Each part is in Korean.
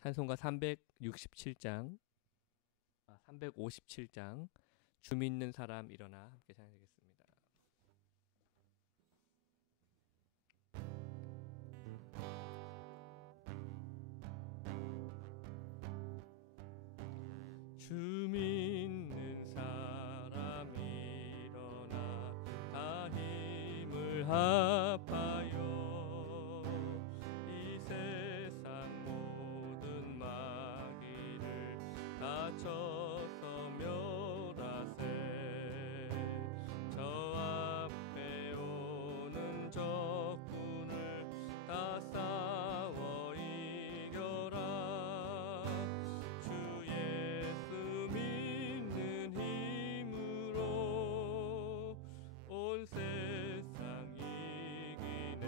찬송가 357장, 357장 주 믿는 사람 일어나 함께 찬양하겠습니다. 주 믿는 사람 일어나 다 힘을 합하여 이 세상 모든 마귀를 다 쳐서 멸하세. 저 앞에 오는 적군을 다 싸워 이겨라. 주 예수 믿는 힘으로 온 세상 이기네.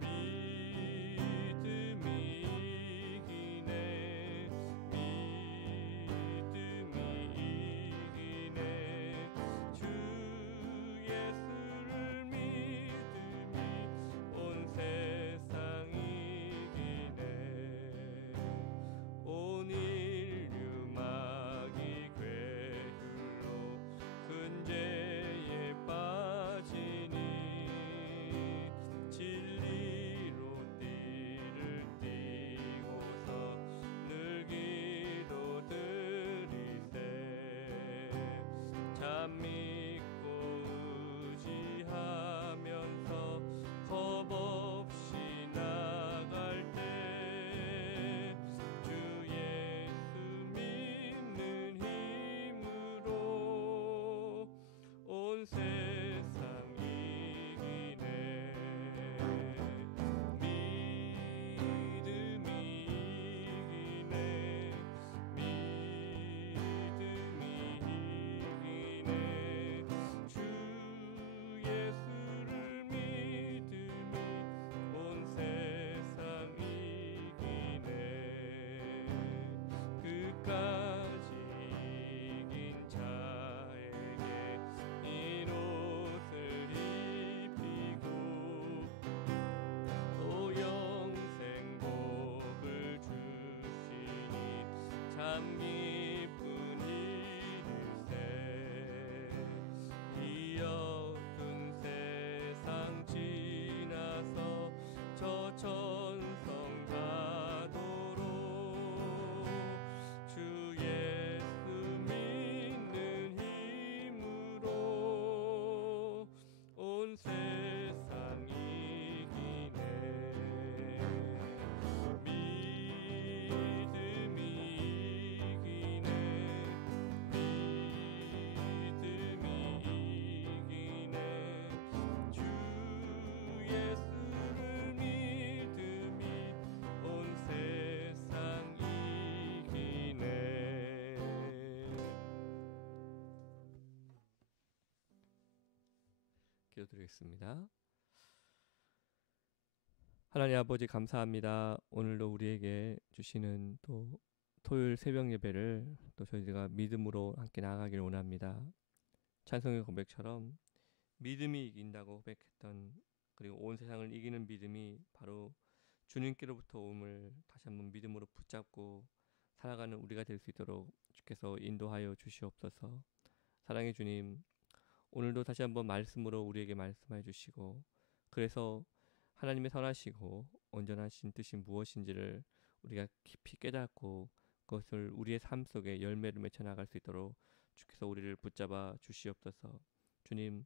믿음이 이기네. 믿음이 이기네. 주 예수를 믿음이 온 세상 이기네. 온 인류 마귀 괴율로 큰 죄에 빠지니 진리로 띠를 띠고서 늘 기도드리세. 참 믿고 의지하면서 겁 없이 나갈 때 주 예수 믿는 힘으로 온 세상 이기네. 믿음이 이기네. 믿음이 이기네. 주 예수를 믿음이 온 세상 이기네. 끝까지 이긴 자에게 흰 옷을 입히고 또 영생 복을 주시니 참 기쁜 일일세. 이 어두운 세상 지나서 저 천성 가도록 주 예수 믿는 힘으로 온 세상 이기네. 믿음이 이기네. 믿음이 이기네. 주 예수를 믿음이 온 세상 이기네. 기도드리겠습니다. 하나님 아버지 감사합니다. 오늘도 우리에게 주시는 또 토요일 새벽 예배를 또 저희가 믿음으로 함께 나아가길 원합니다. 찬송의 고백처럼 믿음이 이긴다고 고백했던, 그리고 온 세상을 이기는 믿음이 바로 주님께로부터 오음을 다시 한번 믿음으로 붙잡고 살아가는 우리가 될 수 있도록 주께서 인도하여 주시옵소서. 사랑의 주님, 오늘도 다시 한번 말씀으로 우리에게 말씀해 주시고, 그래서 하나님의 선하시고 온전하신 뜻이 무엇인지를 우리가 깊이 깨닫고 그것을 우리의 삶 속에 열매를 맺혀 나갈 수 있도록 주께서 우리를 붙잡아 주시옵소서. 주님,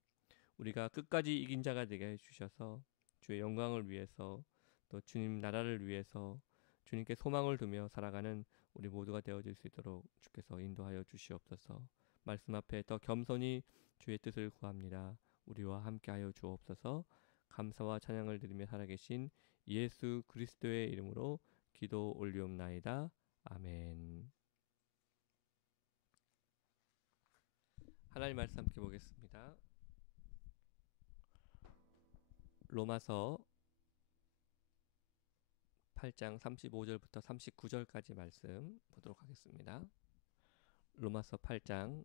우리가 끝까지 이긴 자가 되게 해 주셔서 주의 영광을 위해서 또 주님 나라를 위해서 주님께 소망을 두며 살아가는 우리 모두가 되어질 수 있도록 주께서 인도하여 주시옵소서. 말씀 앞에 더 겸손히 주의 뜻을 구합니다. 우리와 함께하여 주옵소서. 감사와 찬양을 드리며 살아계신 예수 그리스도의 이름으로 기도 올리옵나이다. 아멘. 하나님 말씀 함께 보겠습니다. 로마서 8장 35절부터 39절까지 말씀 보도록 하겠습니다. 로마서 8장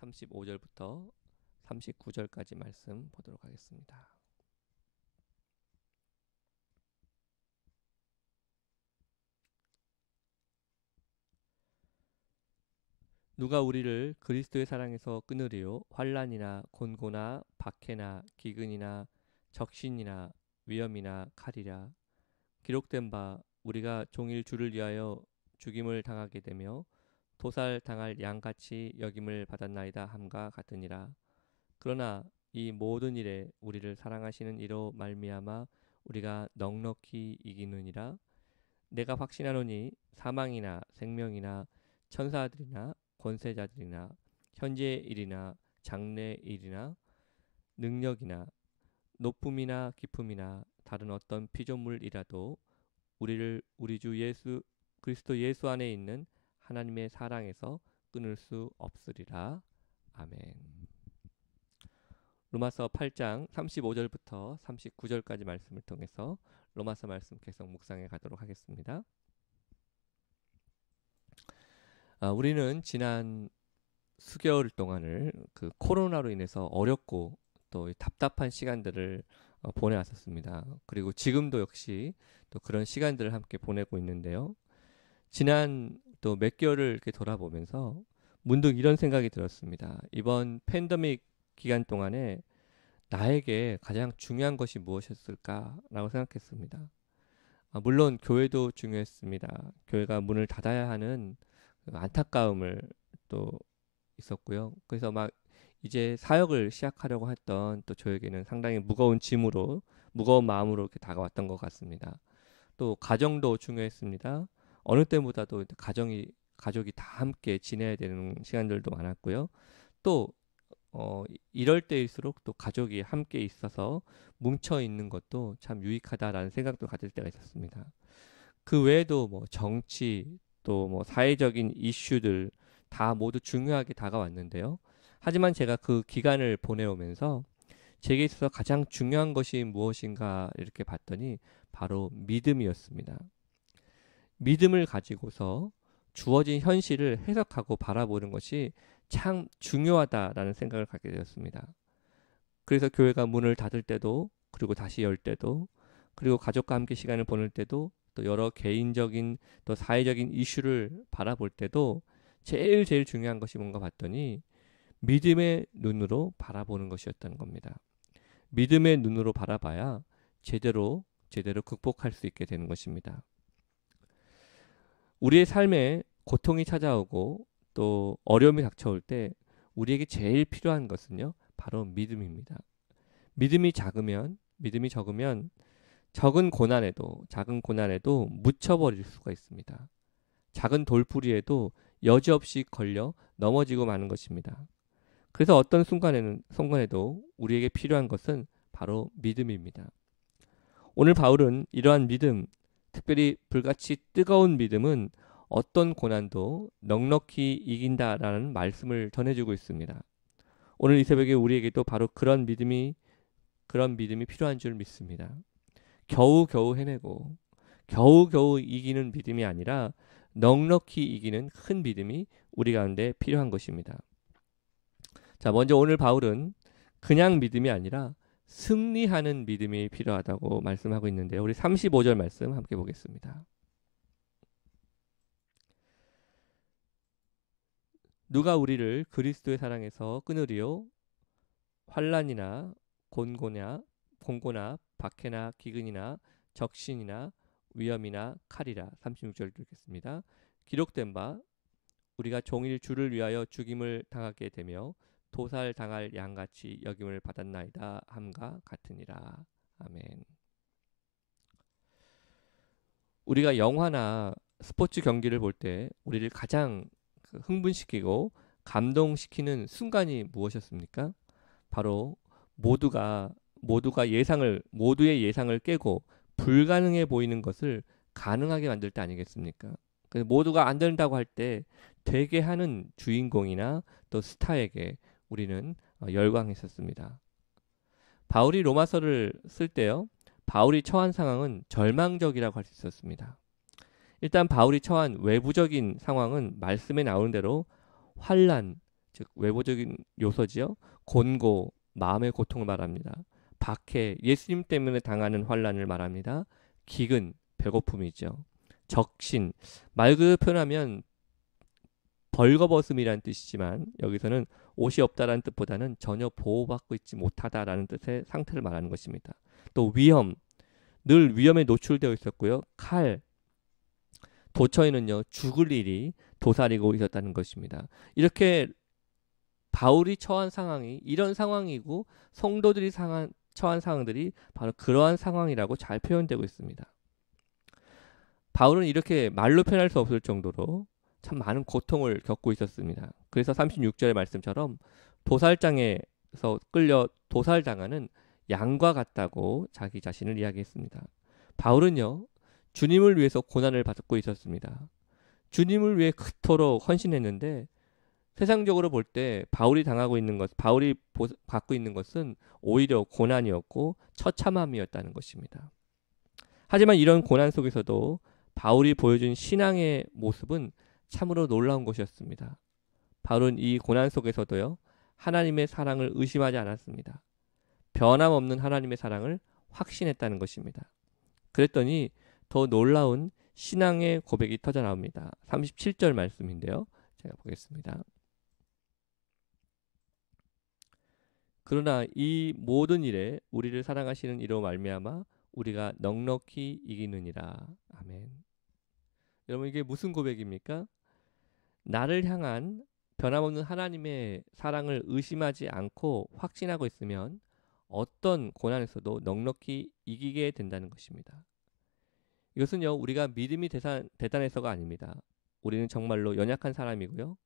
35절부터 39절까지 말씀 보도록 하겠습니다. 누가 우리를 그리스도의 사랑에서 끊으리요? 환난이나 곤고나 박해나 기근이나 적신이나 위험이나 칼이라. 기록된 바 우리가 종일 주를 위하여 죽임을 당하게 되며 도살 당할 양같이 여김을 받았나이다 함과 같으니라. 그러나 이 모든 일에 우리를 사랑하시는 이로 말미암아 우리가 넉넉히 이기느니라. 내가 확신하노니 사망이나 생명이나 천사들이나 권세자들이나 현재의 일이나 장래의 일이나 능력이나 높음이나 깊음이나 다른 어떤 피조물이라도 우리를 우리 주 예수 그리스도 예수 안에 있는 하나님의 사랑에서 끊을 수 없으리라. 아멘. 로마서 8장 35절부터 39절까지 말씀을 통해서 로마서 말씀 계속 묵상해 가도록 하겠습니다. 우리는 지난 수개월 동안을 그 코로나로 인해서 어렵고 또 답답한 시간들을 보내왔었습니다. 그리고 지금도 역시 또 그런 시간들을 함께 보내고 있는데요. 지난 또 몇 개월을 이렇게 돌아보면서 문득 이런 생각이 들었습니다. 이번 팬데믹 기간 동안에 나에게 가장 중요한 것이 무엇이었을까라고 생각했습니다. 물론 교회도 중요했습니다. 교회가 문을 닫아야 하는 안타까움을 또 있었고요. 그래서 막 이제 사역을 시작하려고 했던 또 저에게는 상당히 무거운 마음으로 이렇게 다가왔던 것 같습니다. 또 가정도 중요했습니다. 어느 때보다도 가족이 다 함께 지내야 되는 시간들도 많았고요. 또 이럴 때일수록 또 가족이 함께 있어서 뭉쳐 있는 것도 참 유익하다라는 생각도 가질 때가 있었습니다. 그 외에도 뭐 정치 또 뭐 사회적인 이슈들 다 모두 중요하게 다가왔는데요. 하지만 제가 그 기간을 보내오면서 제게 있어서 가장 중요한 것이 무엇인가 이렇게 봤더니 바로 믿음이었습니다. 믿음을 가지고서 주어진 현실을 해석하고 바라보는 것이 참 중요하다라는 생각을 갖게 되었습니다. 그래서 교회가 문을 닫을 때도 그리고 다시 열 때도 그리고 가족과 함께 시간을 보낼 때도 또 여러 개인적인 또 사회적인 이슈를 바라볼 때도 제일 중요한 것이 뭔가 봤더니 믿음의 눈으로 바라보는 것이었다는 겁니다. 믿음의 눈으로 바라봐야 제대로 극복할 수 있게 되는 것입니다. 우리의 삶에 고통이 찾아오고 또 어려움이 닥쳐올 때 우리에게 제일 필요한 것은요, 바로 믿음입니다. 믿음이 적으면 작은 고난에도 묻혀버릴 수가 있습니다. 작은 돌부리에도 여지없이 걸려 넘어지고 마는 것입니다. 그래서 어떤 순간에도 우리에게 필요한 것은 바로 믿음입니다. 오늘 바울은 이러한 믿음, 특별히 불같이 뜨거운 믿음은 어떤 고난도 넉넉히 이긴다라는 말씀을 전해주고 있습니다. 오늘 이 새벽에 우리에게도 바로 그런 믿음이 필요한 줄 믿습니다. 겨우겨우 해내고 겨우겨우 이기는 믿음이 아니라 넉넉히 이기는 큰 믿음이 우리 가운데 필요한 것입니다. 자, 먼저 오늘 바울은 그냥 믿음이 아니라 승리하는 믿음이 필요하다고 말씀하고 있는데요. 우리 35절 말씀 함께 보겠습니다. 누가 우리를 그리스도의 사랑에서 끊으리요? 환난이나 곤고나 박해나 기근이나 적신이나 위험이나 칼이라. 36절 읽겠습니다. 기록된 바 우리가 종일 주를 위하여 죽임을 당하게 되며 도살 당할 양같이 여김을 받았나이다 함과 같으니라. 아멘. 우리가 영화나 스포츠 경기를 볼 때 우리를 가장 흥분시키고 감동시키는 순간이 무엇이었습니까? 바로 모두의 예상을 깨고 불가능해 보이는 것을 가능하게 만들 때 아니겠습니까? 그래서 모두가 안 된다고 할 때 되게 하는 주인공이나 또 스타에게 우리는 열광했었습니다. 바울이 로마서를 쓸 때요, 바울이 처한 상황은 절망적이라고 할 수 있었습니다. 일단 바울이 처한 외부적인 상황은 말씀에 나오는 대로 환난, 즉 외부적인 요소지요. 곤고, 마음의 고통을 말합니다. 박해, 예수님 때문에 당하는 환난을 말합니다. 기근, 배고픔이죠. 적신, 말 그대로 표현하면 벌거벗음이라는 뜻이지만 여기서는 옷이 없다라는 뜻보다는 전혀 보호받고 있지 못하다라는 뜻의 상태를 말하는 것입니다. 또 위험, 늘 위험에 노출되어 있었고요. 칼, 도처에는요 죽을 일이 도사리고 있었다는 것입니다. 이렇게 바울이 처한 상황이 이런 상황이고 성도들이 처한 상황들이 바로 그러한 상황이라고 잘 표현되고 있습니다. 바울은 이렇게 말로 표현할 수 없을 정도로 참 많은 고통을 겪고 있었습니다. 그래서 36절의 말씀처럼 도살장에서 끌려 도살당하는 양과 같다고 자기 자신을 이야기했습니다. 바울은요 주님을 위해서 고난을 받고 있었습니다. 주님을 위해 그토록 헌신했는데 세상적으로 볼 때 바울이 받고 있는 것은 오히려 고난이었고 처참함이었다는 것입니다. 하지만 이런 고난 속에서도 바울이 보여준 신앙의 모습은 참으로 놀라운 것이었습니다. 바울은 이 고난 속에서도요 하나님의 사랑을 의심하지 않았습니다. 변함없는 하나님의 사랑을 확신했다는 것입니다. 그랬더니 더 놀라운 신앙의 고백이 터져 나옵니다. 37절 말씀인데요. 제가 보겠습니다. 그러나 이 모든 일에 우리를 사랑하시는 이로 말미암아 우리가 넉넉히 이기느니라. 아멘. 여러분 이게 무슨 고백입니까? 나를 향한 변함없는 하나님의 사랑을 의심하지 않고 확신하고 있으면 어떤 고난에서도 넉넉히 이기게 된다는 것입니다. 이것은요 우리가 믿음이 대단해서가 아닙니다. 우리는 정말로 연약한 사람이고요.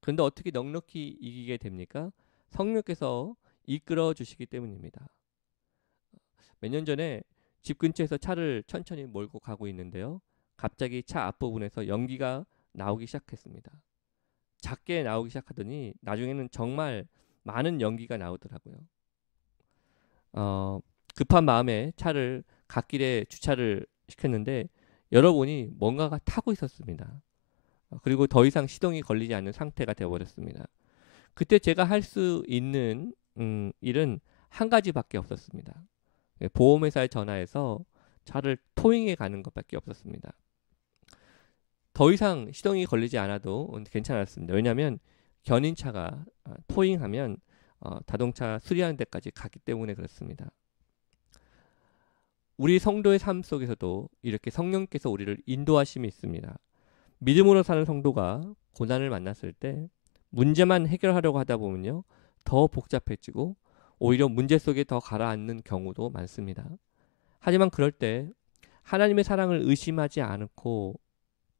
그런데 어떻게 넉넉히 이기게 됩니까? 성령께서 이끌어 주시기 때문입니다. 몇 년 전에 집 근처에서 차를 천천히 몰고 가고 있는데요. 갑자기 차 앞부분에서 연기가 나오기 시작했습니다. 작게 나오기 시작하더니 나중에는 정말 많은 연기가 나오더라고요. 급한 마음에 차를 갓길에 주차를 시켰는데 열어보니 뭔가가 타고 있었습니다. 그리고 더 이상 시동이 걸리지 않는 상태가 되어버렸습니다. 그때 제가 할 수 있는 일은 한 가지밖에 없었습니다. 보험회사에 전화해서 차를 토잉해 가는 것밖에 없었습니다. 더 이상 시동이 걸리지 않아도 괜찮았습니다. 왜냐하면 견인차가 토잉하면 자동차 수리하는 데까지 가기 때문에 그렇습니다. 우리 성도의 삶 속에서도 이렇게 성령께서 우리를 인도하심이 있습니다. 믿음으로 사는 성도가 고난을 만났을 때 문제만 해결하려고 하다 보면요 더 복잡해지고 오히려 문제 속에 더 가라앉는 경우도 많습니다. 하지만 그럴 때 하나님의 사랑을 의심하지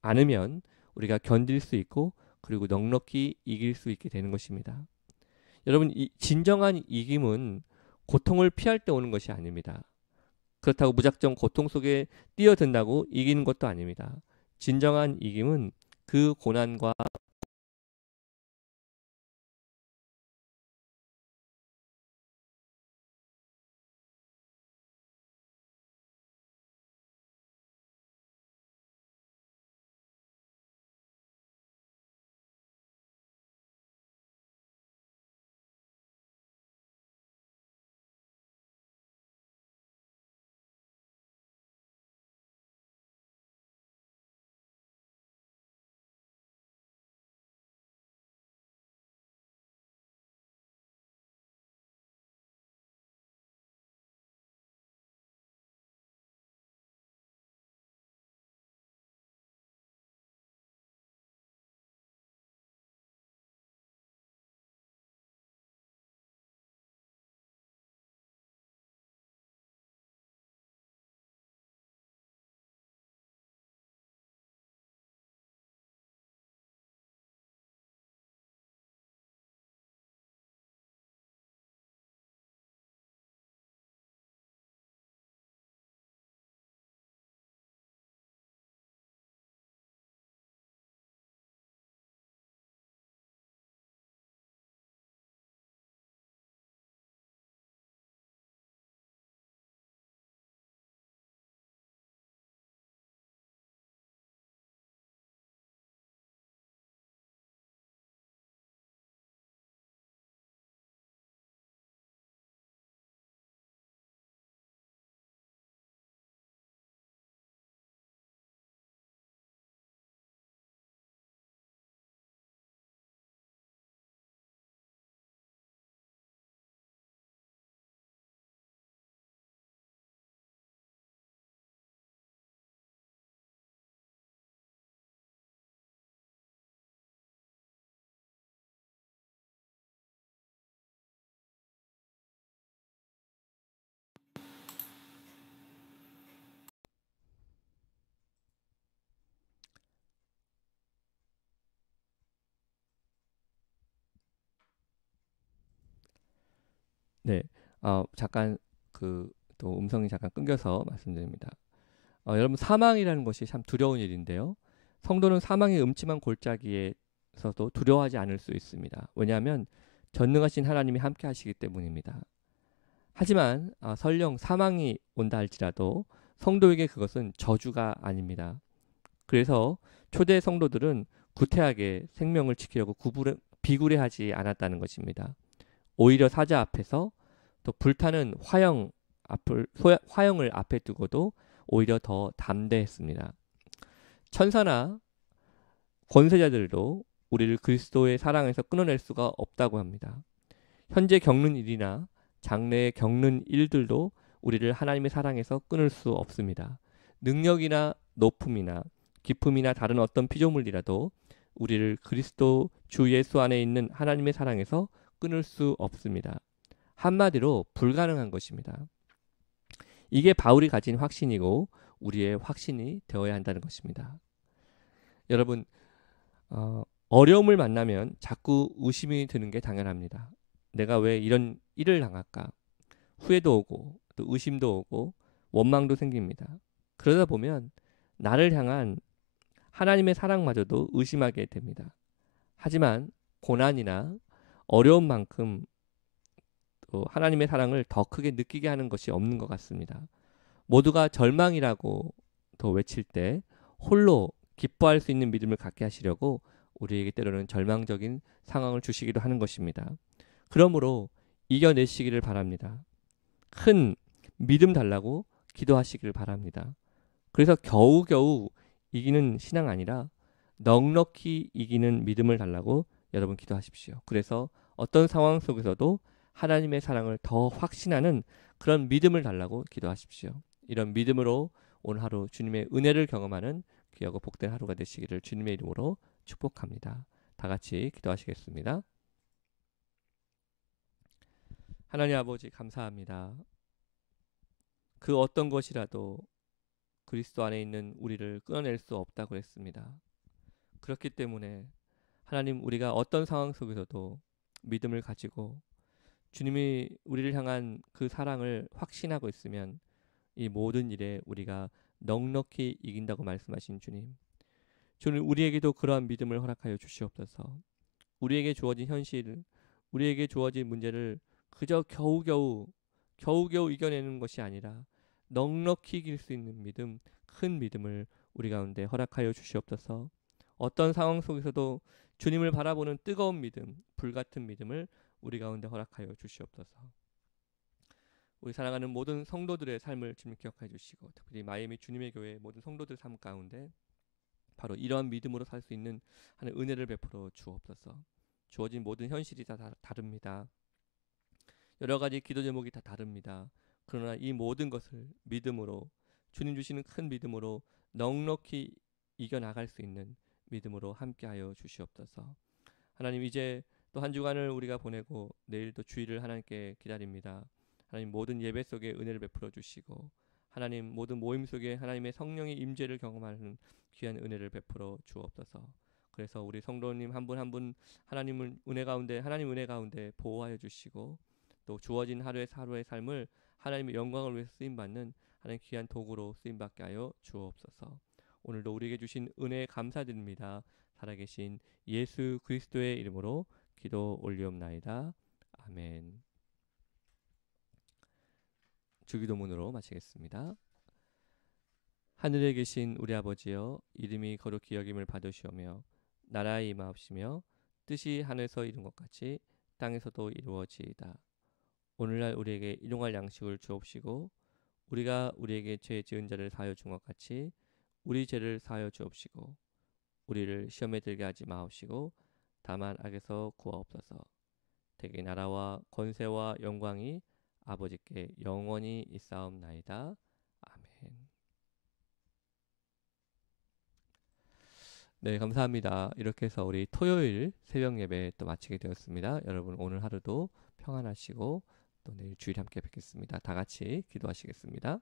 않으면 우리가 견딜 수 있고 그리고 넉넉히 이길 수 있게 되는 것입니다. 여러분 이 진정한 이김은 고통을 피할 때 오는 것이 아닙니다. 그렇다고 무작정 고통 속에 뛰어든다고 이기는 것도 아닙니다. 진정한 이김은 그 고난과 네, 잠깐 또 음성이 잠깐 끊겨서 말씀드립니다. 여러분 사망이라는 것이 참 두려운 일인데요. 성도는 사망의 음침한 골짜기에서도 두려워하지 않을 수 있습니다. 왜냐하면 전능하신 하나님이 함께 하시기 때문입니다. 하지만 설령 사망이 온다 할지라도 성도에게 그것은 저주가 아닙니다. 그래서 초대 성도들은 구태하게 생명을 지키려고 비굴해하지 않았다는 것입니다. 오히려 사자 앞에서 또 불타는 화형을 앞에 두고도 오히려 더 담대했습니다. 천사나 권세자들도 우리를 그리스도의 사랑에서 끊어낼 수가 없다고 합니다. 현재 겪는 일이나 장래에 겪는 일들도 우리를 하나님의 사랑에서 끊을 수 없습니다. 능력이나 높음이나 기쁨이나 다른 어떤 피조물이라도 우리를 그리스도 주 예수 안에 있는 하나님의 사랑에서 끊을 수 없습니다. 한마디로 불가능한 것입니다. 이게 바울이 가진 확신이고 우리의 확신이 되어야 한다는 것입니다. 여러분, 어려움을 만나면 자꾸 의심이 드는 게 당연합니다. 내가 왜 이런 일을 당할까? 후회도 오고 또 의심도 오고 원망도 생깁니다. 그러다 보면 나를 향한 하나님의 사랑마저도 의심하게 됩니다. 하지만 고난이나 어려움만큼 또 하나님의 사랑을 더 크게 느끼게 하는 것이 없는 것 같습니다. 모두가 절망이라고 더 외칠 때 홀로 기뻐할 수 있는 믿음을 갖게 하시려고 우리에게 때로는 절망적인 상황을 주시기도 하는 것입니다. 그러므로 이겨내시기를 바랍니다. 큰 믿음 달라고 기도하시기를 바랍니다. 그래서 겨우겨우 이기는 신앙 아니라 넉넉히 이기는 믿음을 달라고 여러분 기도하십시오. 그래서 어떤 상황 속에서도 하나님의 사랑을 더 확신하는 그런 믿음을 달라고 기도하십시오. 이런 믿음으로 오늘 하루 주님의 은혜를 경험하는 귀하고 복된 하루가 되시기를 주님의 이름으로 축복합니다. 다 같이 기도하시겠습니다. 하나님 아버지 감사합니다. 그 어떤 것이라도 그리스도 안에 있는 우리를 끊어낼 수 없다고 했습니다. 그렇기 때문에 하나님 우리가 어떤 상황 속에서도 믿음을 가지고 주님이 우리를 향한 그 사랑을 확신하고 있으면 이 모든 일에 우리가 넉넉히 이긴다고 말씀하신 주님. 주님 우리에게도 그러한 믿음을 허락하여 주시옵소서. 우리에게 주어진 현실, 우리에게 주어진 문제를 그저 겨우겨우 이겨내는 것이 아니라 넉넉히 이길 수 있는 믿음, 큰 믿음을 우리 가운데 허락하여 주시옵소서. 어떤 상황 속에서도 주님을 바라보는 뜨거운 믿음, 불같은 믿음을 우리 가운데 허락하여 주시옵소서. 우리 사랑하는 모든 성도들의 삶을 주님 기억해 주시고 특별히 마이애미 주님의 교회 모든 성도들 삶 가운데 바로 이러한 믿음으로 살 수 있는 하는 은혜를 베풀어 주옵소서. 주어진 모든 현실이 다 다릅니다. 여러 가지 기도 제목이 다 다릅니다. 그러나 이 모든 것을 믿음으로 주님 주시는 큰 믿음으로 넉넉히 이겨나갈 수 있는 믿음으로 함께하여 주시옵소서. 하나님 이제 또 한 주간을 우리가 보내고 내일 또 주일을 하나님께 기다립니다. 하나님 모든 예배 속에 은혜를 베풀어 주시고 하나님 모든 모임 속에 하나님의 성령의 임재를 경험하는 귀한 은혜를 베풀어 주옵소서. 그래서 우리 성도님 한 분 한 분 하나님 은혜 가운데 보호하여 주시고 또 주어진 하루의 삶을 하나님의 영광을 위해 쓰임 받는 하나님 귀한 도구로 쓰임 받게 하여 주옵소서. 오늘도 우리에게 주신 은혜에 감사드립니다. 살아계신 예수 그리스도의 이름으로 기도 올리옵나이다. 아멘. 주기도문으로 마치겠습니다. 하늘에 계신 우리 아버지여, 이름이 거룩히 여김을 받으시오며 나라의 임하옵시며 뜻이 하늘에서 이룬 것 같이 땅에서도 이루어지이다. 오늘날 우리에게 일용할 양식을 주옵시고 우리가 우리에게 죄 지은 자를 사하여 준 것 같이 우리 죄를 사하여 주옵시고 우리를 시험에 들게 하지 마옵시고 다만 악에서 구하옵소서. 대개 나라와 권세와 영광이 아버지께 영원히 있사옵나이다. 아멘. 네, 감사합니다. 이렇게 해서 우리 토요일 새벽 예배 또 마치게 되었습니다. 여러분 오늘 하루도 평안하시고 또 내일 주일 함께 뵙겠습니다. 다 같이 기도하시겠습니다.